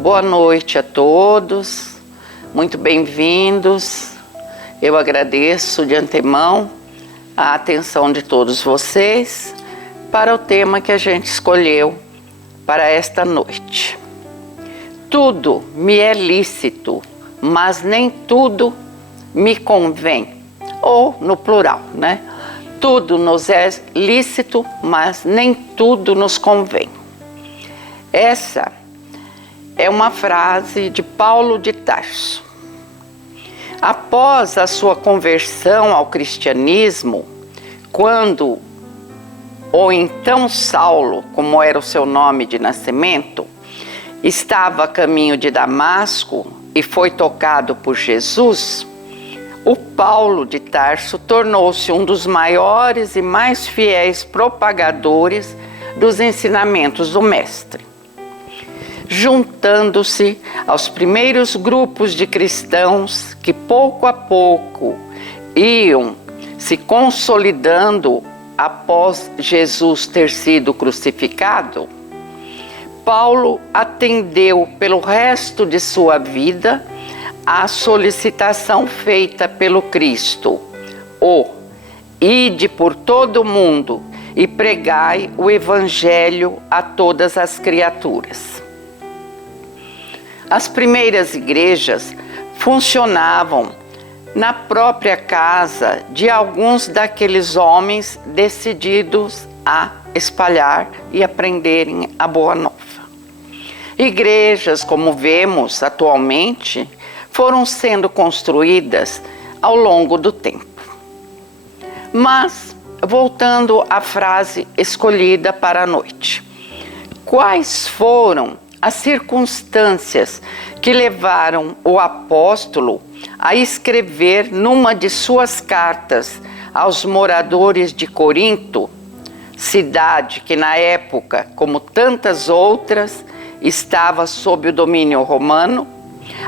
Boa noite a todos, muito bem-vindos. Eu agradeço de antemão a atenção de todos vocês para o tema que a gente escolheu para esta noite. Tudo me é lícito, mas nem tudo me convém. Ou no plural, né? Tudo nos é lícito, mas nem tudo nos convém. Essa é uma frase de Paulo de Tarso. Após a sua conversão ao cristianismo, quando o então Saulo, como era o seu nome de nascimento, estava a caminho de Damasco e foi tocado por Jesus, o Paulo de Tarso tornou-se um dos maiores e mais fiéis propagadores dos ensinamentos do Mestre, juntando-se aos primeiros grupos de cristãos que pouco a pouco iam se consolidando após Jesus ter sido crucificado. Paulo atendeu pelo resto de sua vida à solicitação feita pelo Cristo: ide por todo o mundo e pregai o Evangelho a todas as criaturas. As primeiras igrejas funcionavam na própria casa de alguns daqueles homens decididos a espalhar e aprenderem a boa nova. Igrejas, como vemos atualmente, foram sendo construídas ao longo do tempo. Mas, voltando à frase escolhida para a noite, quais foram as circunstâncias que levaram o apóstolo a escrever numa de suas cartas aos moradores de Corinto, cidade que na época, como tantas outras, estava sob o domínio romano,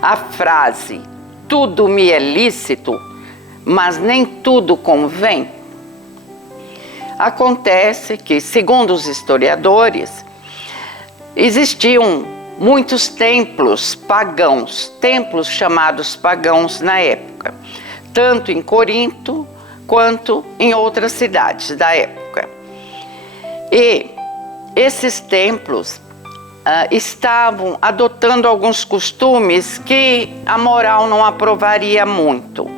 a frase "tudo me é lícito, mas nem tudo convém"? Acontece que, segundo os historiadores, existiam muitos templos pagãos, templos chamados pagãos na época, tanto em Corinto quanto em outras cidades da época. E esses templos estavam adotando alguns costumes que a moral não aprovaria muito.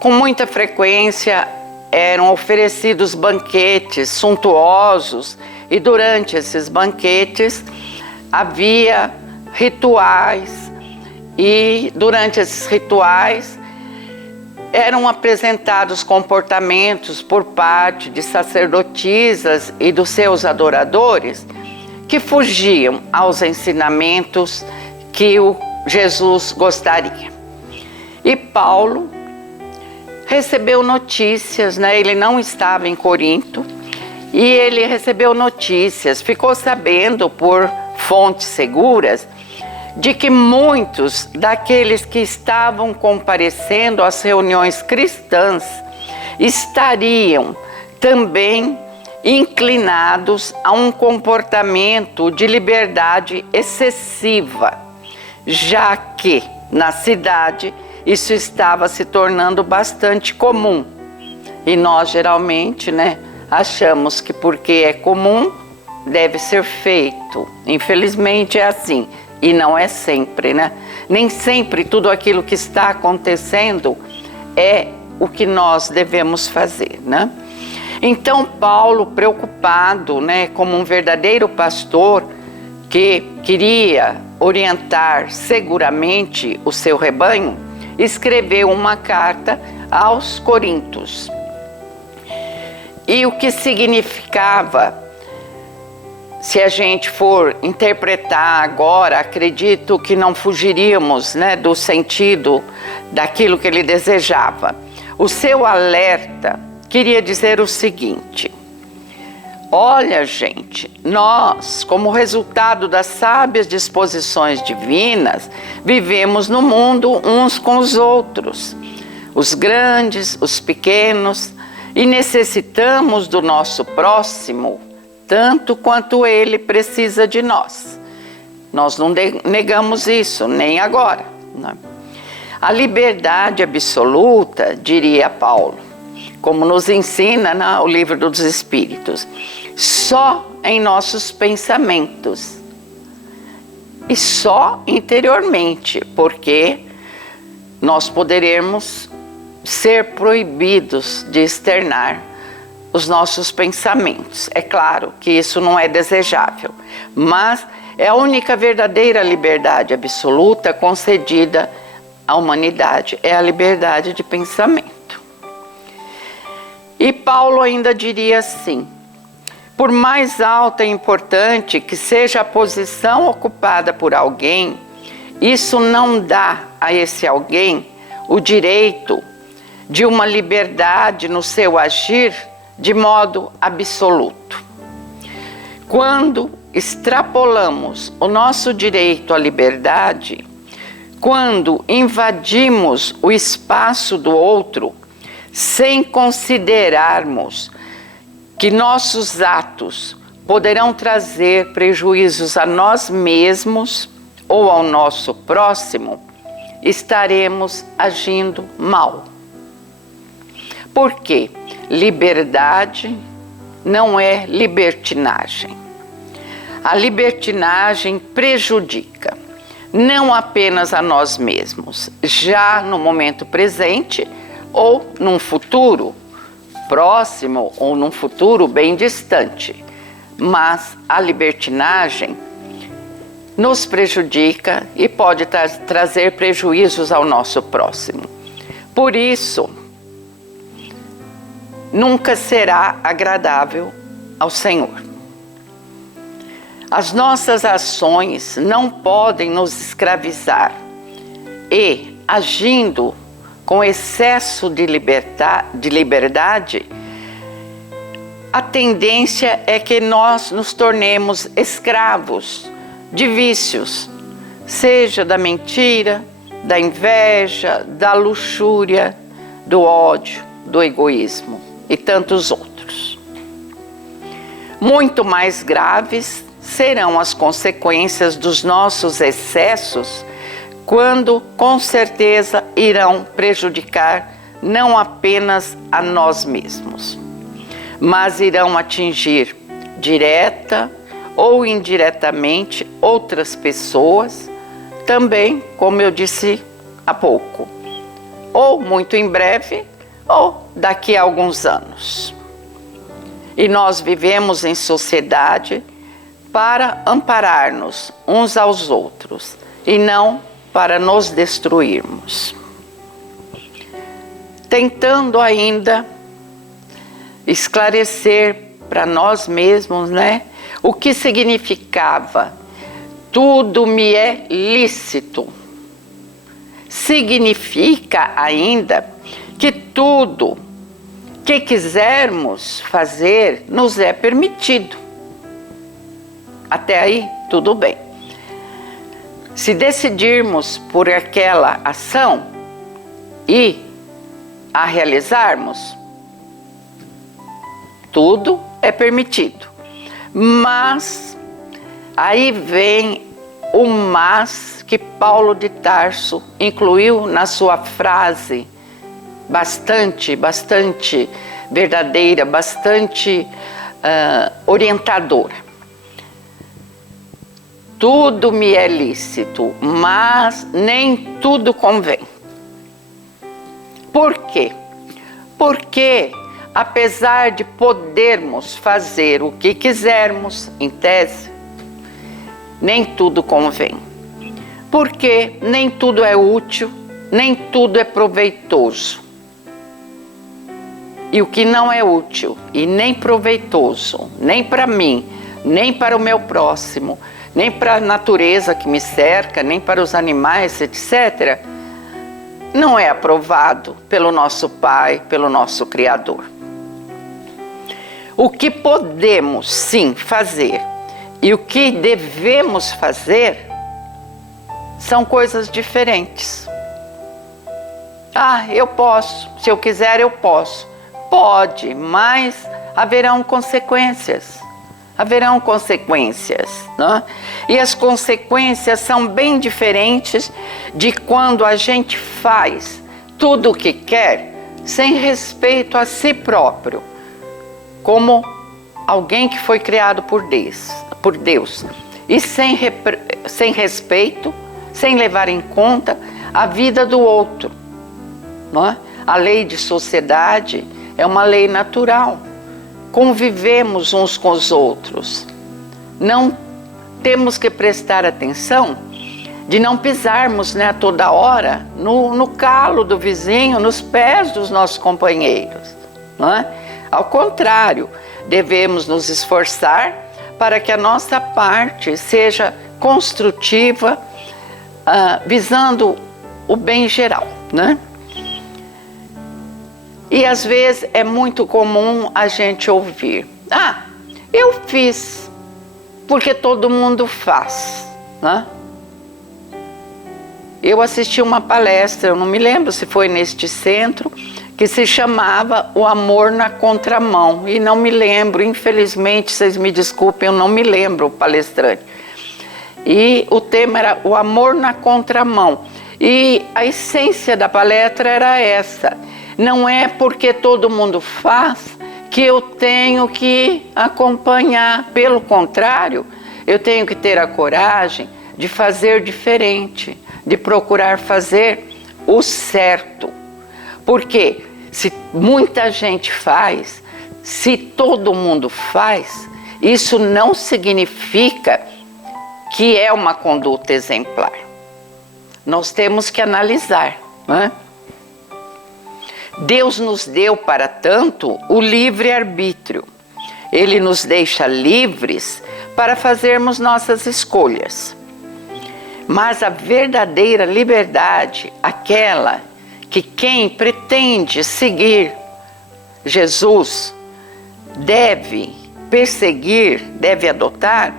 Com muita frequência eram oferecidos banquetes suntuosos, e durante esses banquetes havia rituais, e durante esses rituais eram apresentados comportamentos por parte de sacerdotisas e dos seus adoradores que fugiam aos ensinamentos que o Jesus gostaria. E Paulo recebeu notícias, ele não estava em Corinto, e ele recebeu notícias, ficou sabendo por fontes seguras de que muitos daqueles que estavam comparecendo às reuniões cristãs estariam também inclinados a um comportamento de liberdade excessiva, já que na cidade isso estava se tornando bastante comum. E nós geralmente, achamos que porque é comum, deve ser feito. Infelizmente é assim, e não é sempre, Nem sempre tudo aquilo que está acontecendo é o que nós devemos fazer, Então Paulo, preocupado, como um verdadeiro pastor que queria orientar seguramente o seu rebanho, escreveu uma carta aos Coríntios. E o que significava, se a gente for interpretar agora, acredito que não fugiríamos, do sentido daquilo que ele desejava. O seu alerta queria dizer o seguinte: olha, gente, nós, como resultado das sábias disposições divinas, vivemos no mundo uns com os outros, os grandes, os pequenos, e necessitamos do nosso próximo tanto quanto ele precisa de nós. Nós não negamos isso, nem agora, né? A liberdade absoluta, diria Paulo, como nos ensina, né, o Livro dos Espíritos, só em nossos pensamentos e só interiormente, porque nós poderemos ser proibidos de externar os nossos pensamentos. É claro que isso não é desejável, mas é a única verdadeira liberdade absoluta concedida à humanidade, é a liberdade de pensamento. E Paulo ainda diria assim: por mais alta e importante que seja a posição ocupada por alguém, isso não dá a esse alguém o direito de uma liberdade no seu agir de modo absoluto. Quando extrapolamos o nosso direito à liberdade, quando invadimos o espaço do outro, sem considerarmos que nossos atos poderão trazer prejuízos a nós mesmos ou ao nosso próximo, estaremos agindo mal. Por quê? Liberdade não é libertinagem. A libertinagem prejudica não apenas a nós mesmos, já no momento presente ou num futuro próximo ou num futuro bem distante, mas a libertinagem nos prejudica e pode trazer prejuízos ao nosso próximo. Por isso, nunca será agradável ao Senhor. As nossas ações não podem nos escravizar e, agindo com excesso de liberdade, a tendência é que nós nos tornemos escravos de vícios, seja da mentira, da inveja, da luxúria, do ódio, do egoísmo e tantos outros. Muito mais graves serão as consequências dos nossos excessos, quando com certeza irão prejudicar não apenas a nós mesmos, mas irão atingir direta ou indiretamente outras pessoas, também, como eu disse há pouco, ou muito em breve, ou daqui a alguns anos. E nós vivemos em sociedade para amparar-nos uns aos outros e não para nos destruirmos. Tentando ainda esclarecer para nós mesmos, né, o que significava tudo me é lícito. Significa ainda que tudo que quisermos fazer nos é permitido. Até aí, tudo bem. Se decidirmos por aquela ação e a realizarmos, tudo é permitido. Mas aí vem o mas que Paulo de Tarso incluiu na sua frase bastante verdadeira, bastante orientadora. Tudo me é lícito, mas nem tudo convém. Por quê? Porque, apesar de podermos fazer o que quisermos, em tese, nem tudo convém. Porque nem tudo é útil, nem tudo é proveitoso. E o que não é útil e nem proveitoso, nem para mim, nem para o meu próximo, nem para a natureza que me cerca, nem para os animais, etc., não é aprovado pelo nosso Pai, pelo nosso Criador. O que podemos sim fazer e o que devemos fazer são coisas diferentes. Ah, eu posso, se eu quiser eu posso. Pode, mas haverão consequências. haverão consequências, né? E as consequências são bem diferentes de quando a gente faz tudo o que quer sem respeito a si próprio, como alguém que foi criado por Deus, e sem respeito, sem levar em conta a vida do outro, não é? A lei de sociedade é uma lei natural. Convivemos uns com os outros. Não temos que prestar atenção de não pisarmos, né, toda hora no calo do vizinho, nos pés dos nossos companheiros, não é? Ao contrário, devemos nos esforçar para que a nossa parte seja construtiva, visando o bem geral, né? E às vezes é muito comum a gente ouvir: ah, eu fiz porque todo mundo faz, né? Eu assisti uma palestra, eu não me lembro se foi neste centro, que se chamava O Amor na Contramão. E não me lembro, infelizmente, vocês me desculpem, eu não me lembro o palestrante. E o tema era O Amor na Contramão. E a essência da palestra era essa: não é porque todo mundo faz que eu tenho que acompanhar. Pelo contrário, eu tenho que ter a coragem de fazer diferente, de procurar fazer o certo. Porque se muita gente faz, se todo mundo faz, isso não significa que é uma conduta exemplar. Nós temos que analisar, né? Deus nos deu, para tanto, o livre-arbítrio. Ele nos deixa livres para fazermos nossas escolhas. Mas a verdadeira liberdade, aquela que quem pretende seguir Jesus deve perseguir, deve adotar,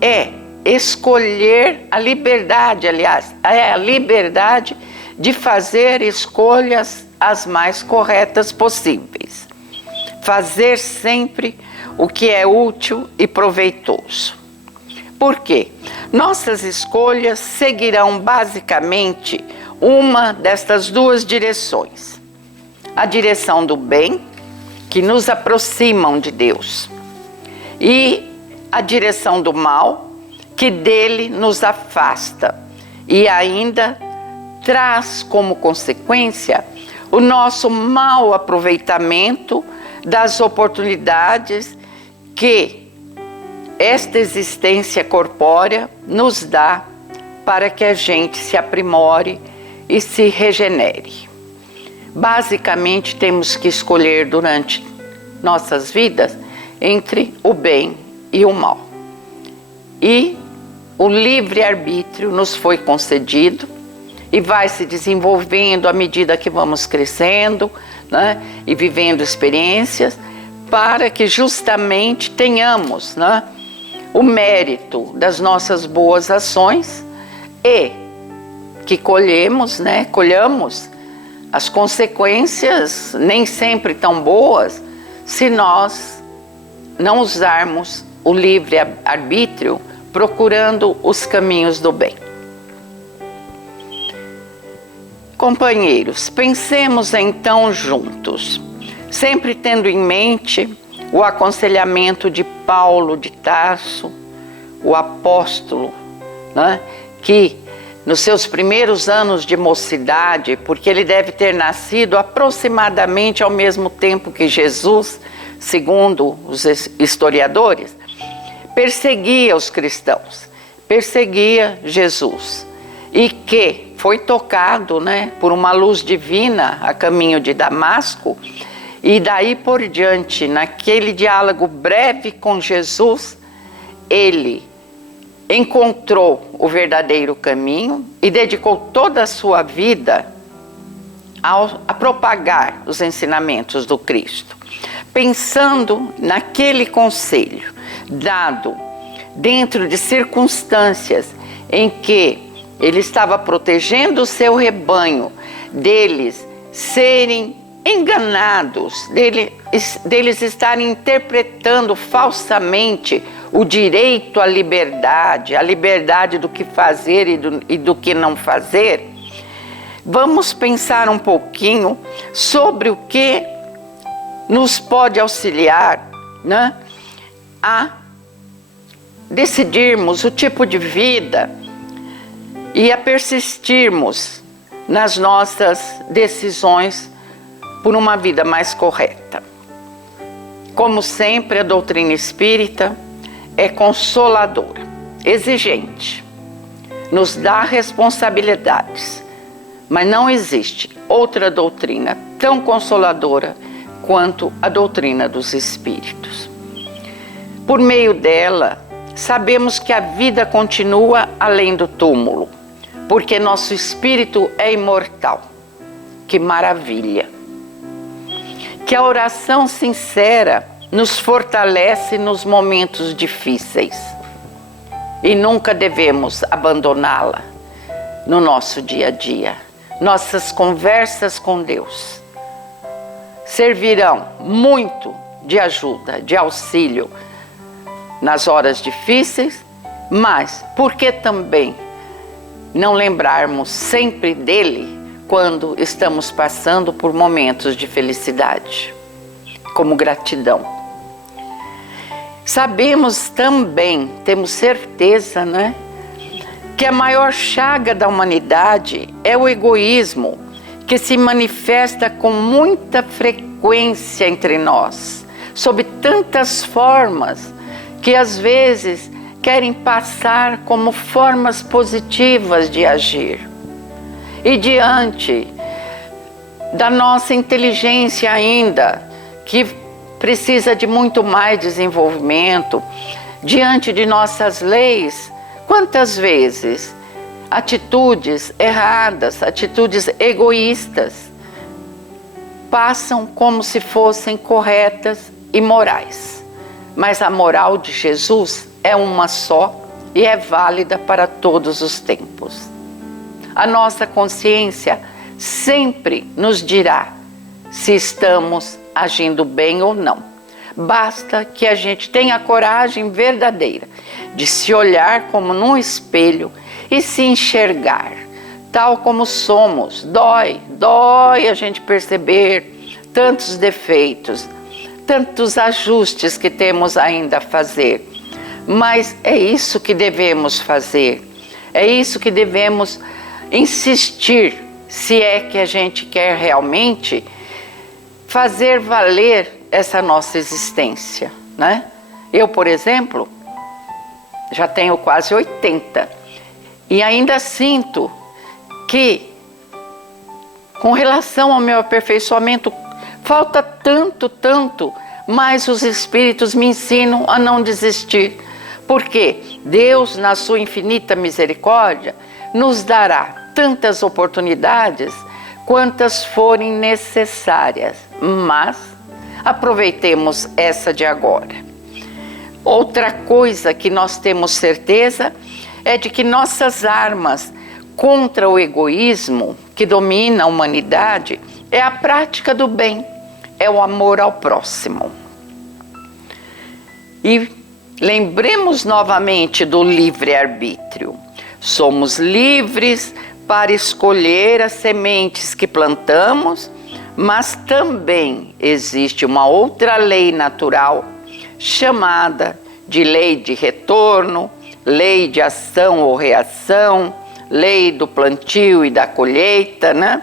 é escolher a liberdade, aliás, é a liberdade de fazer escolhas as mais corretas possíveis. Fazer sempre o que é útil e proveitoso. Por quê? Nossas escolhas seguirão basicamente uma destas duas direções. A direção do bem, que nos aproximam de Deus, e a direção do mal, que dele nos afasta e ainda traz como consequência o nosso mau aproveitamento das oportunidades que esta existência corpórea nos dá para que a gente se aprimore e se regenere. Basicamente, temos que escolher durante nossas vidas entre o bem e o mal. E o livre-arbítrio nos foi concedido e vai se desenvolvendo à medida que vamos crescendo, né, e vivendo experiências, para que justamente tenhamos, né, o mérito das nossas boas ações e que colhamos as consequências nem sempre tão boas se nós não usarmos o livre-arbítrio procurando os caminhos do bem. Companheiros, pensemos então juntos, sempre tendo em mente o aconselhamento de Paulo de Tarso, o apóstolo, né, que nos seus primeiros anos de mocidade, porque ele deve ter nascido aproximadamente ao mesmo tempo que Jesus, segundo os historiadores, perseguia os cristãos, perseguia Jesus, e que foi tocado, né, por uma luz divina a caminho de Damasco, e daí por diante, naquele diálogo breve com Jesus, ele encontrou o verdadeiro caminho e dedicou toda a sua vida a propagar os ensinamentos do Cristo, pensando naquele conselho dado dentro de circunstâncias em que ele estava protegendo o seu rebanho deles serem enganados, deles estarem interpretando falsamente o direito à liberdade, a liberdade do que fazer e do que não fazer, vamos pensar um pouquinho sobre o que nos pode auxiliar, né, a decidirmos o tipo de vida e a persistirmos nas nossas decisões por uma vida mais correta. Como sempre, a doutrina espírita é consoladora, exigente, nos dá responsabilidades, mas não existe outra doutrina tão consoladora quanto a doutrina dos espíritos. Por meio dela, sabemos que a vida continua além do túmulo, porque nosso espírito é imortal. Que maravilha! Que a oração sincera nos fortalece nos momentos difíceis e nunca devemos abandoná-la no nosso dia a dia. Nossas conversas com Deus servirão muito de ajuda, de auxílio nas horas difíceis, mas por que também não lembrarmos sempre dele quando estamos passando por momentos de felicidade, como gratidão? Sabemos também, temos certeza, né, que a maior chaga da humanidade é o egoísmo, que se manifesta com muita frequência entre nós, sob tantas formas, que às vezes querem passar como formas positivas de agir. E diante da nossa inteligência ainda, que precisa de muito mais desenvolvimento, diante de nossas leis, quantas vezes atitudes erradas, atitudes egoístas, passam como se fossem corretas e morais. Mas a moral de Jesus é uma só e é válida para todos os tempos. A nossa consciência sempre nos dirá se estamos agindo bem ou não. Basta que a gente tenha a coragem verdadeira de se olhar como num espelho e se enxergar tal como somos. Dói a gente perceber tantos defeitos, tantos ajustes que temos ainda a fazer. Mas é isso que devemos fazer, é isso que devemos insistir, se é que a gente quer realmente fazer valer essa nossa existência, né? Eu, por exemplo, já tenho quase 80 e ainda sinto que, com relação ao meu aperfeiçoamento, falta tanto, mas os espíritos me ensinam a não desistir, porque Deus, na sua infinita misericórdia, nos dará tantas oportunidades quantas forem necessárias, mas aproveitemos essa de agora. Outra coisa que nós temos certeza é de que nossas armas contra o egoísmo que domina a humanidade é a prática do bem, é o amor ao próximo. E lembremos novamente do livre-arbítrio. Somos livres para escolher as sementes que plantamos, mas também existe uma outra lei natural, chamada de lei de retorno, lei de ação ou reação, lei do plantio e da colheita, né?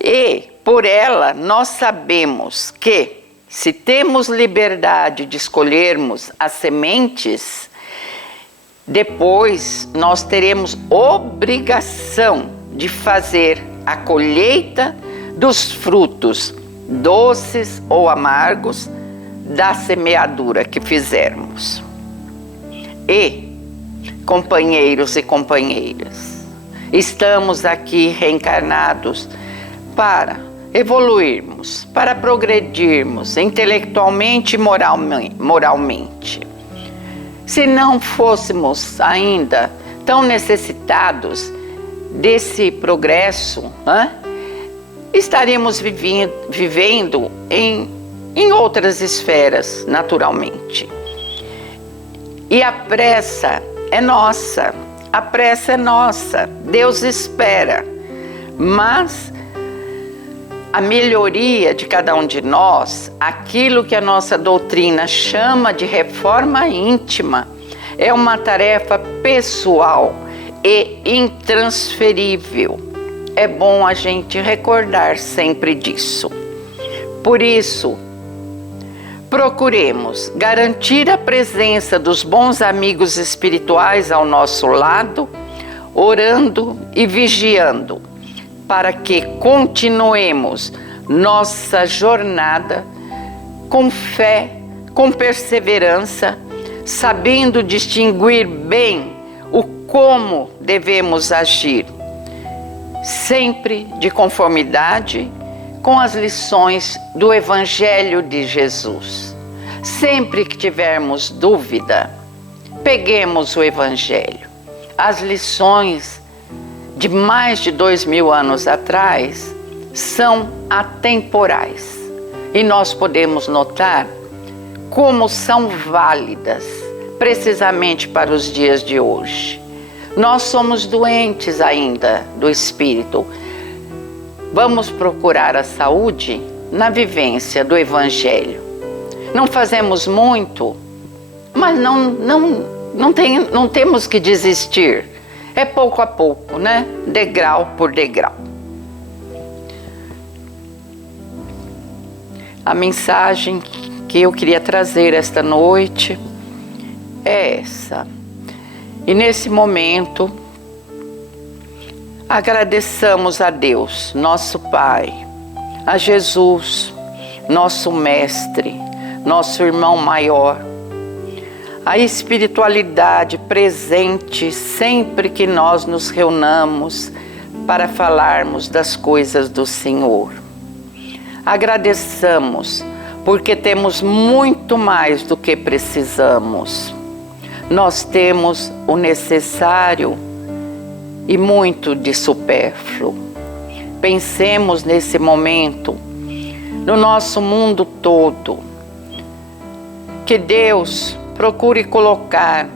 E por ela nós sabemos que, se temos liberdade de escolhermos as sementes, depois nós teremos obrigação de fazer a colheita dos frutos, doces ou amargos, da semeadura que fizermos. E, companheiros e companheiras, estamos aqui reencarnados para evoluirmos, para progredirmos intelectualmente e moralmente. Se não fôssemos ainda tão necessitados desse progresso, estaríamos vivendo em outras esferas, naturalmente. E a pressa é nossa, a pressa é nossa, Deus espera, mas a melhoria de cada um de nós, aquilo que a nossa doutrina chama de reforma íntima, é uma tarefa pessoal e intransferível. É bom a gente recordar sempre disso. Por isso, procuremos garantir a presença dos bons amigos espirituais ao nosso lado, orando e vigiando, para que continuemos nossa jornada com fé, com perseverança, sabendo distinguir bem o como devemos agir, sempre de conformidade com as lições do Evangelho de Jesus. Sempre que tivermos dúvida, peguemos o Evangelho. As lições de mais de 2000 anos atrás são atemporais e nós podemos notar como são válidas precisamente para os dias de hoje. Nós somos doentes ainda do espírito. Vamos procurar a saúde na vivência do Evangelho. Não fazemos muito, mas não temos que desistir. É pouco a pouco, né? Degrau por degrau. A mensagem que eu queria trazer esta noite é essa. E nesse momento, agradeçamos a Deus, nosso Pai, a Jesus, nosso Mestre, nosso irmão maior, a espiritualidade presente sempre que nós nos reunamos para falarmos das coisas do Senhor. Agradeçamos porque temos muito mais do que precisamos. Nós temos o necessário e muito de supérfluo. Pensemos nesse momento, no nosso mundo todo, que Deus procure colocar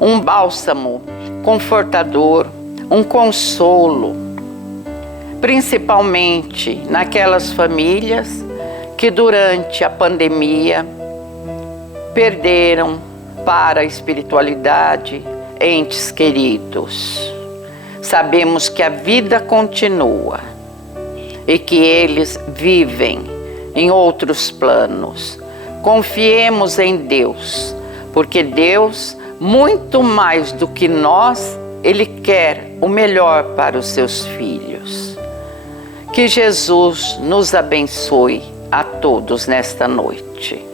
um bálsamo confortador, um consolo, principalmente naquelas famílias que durante a pandemia perderam para a espiritualidade entes queridos. Sabemos que a vida continua e que eles vivem em outros planos. Confiemos em Deus, porque Deus, muito mais do que nós, Ele quer o melhor para os seus filhos. Que Jesus nos abençoe a todos nesta noite.